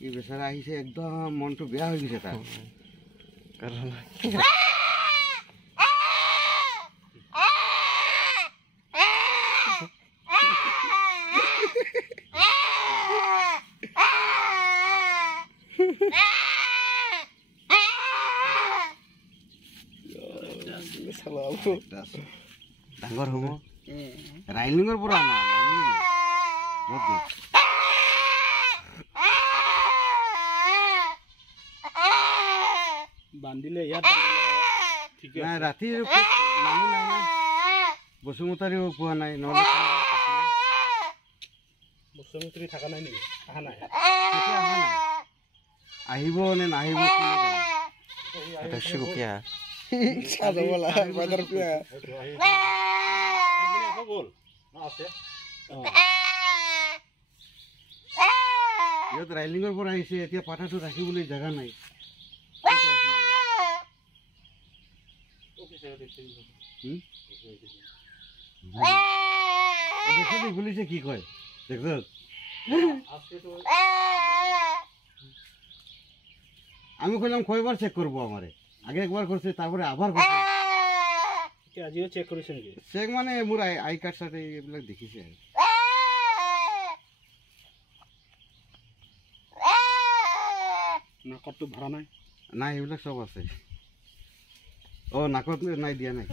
এই বেচাৰা আহিছে একদম মনটো বেয়া হৈ গৈছে তাৰ কাৰণ ডাঙৰ হ'ব ৰাইলিঙৰ পৰা বান্ধিলে ইয়াত ৰাতি মানুহ নাই না বসুমতাৰীও পোৱা নাই নহ'লে বসুমতাৰী থকা নাই নেকি অহা নাই আহিব নে নাহিব ইয়াত ৰাইলিঙৰ পৰা আহিছে এতিয়া পাঠাটো ৰাখিবলৈ জেগা নাই খুলিছে কি কয় দেখ আমি কইলাম কয়বার চেক করবো আমারে আগে একবার করছে তারপরে আবার আজিও চেক করেছে নাকি চেক মানে মোর আই কার্ড সাথে এগুলো দেখিছে নাকতটো ভরা নাই নাই এগুলো সব আছে ও নাকত নাই দিয়া নাই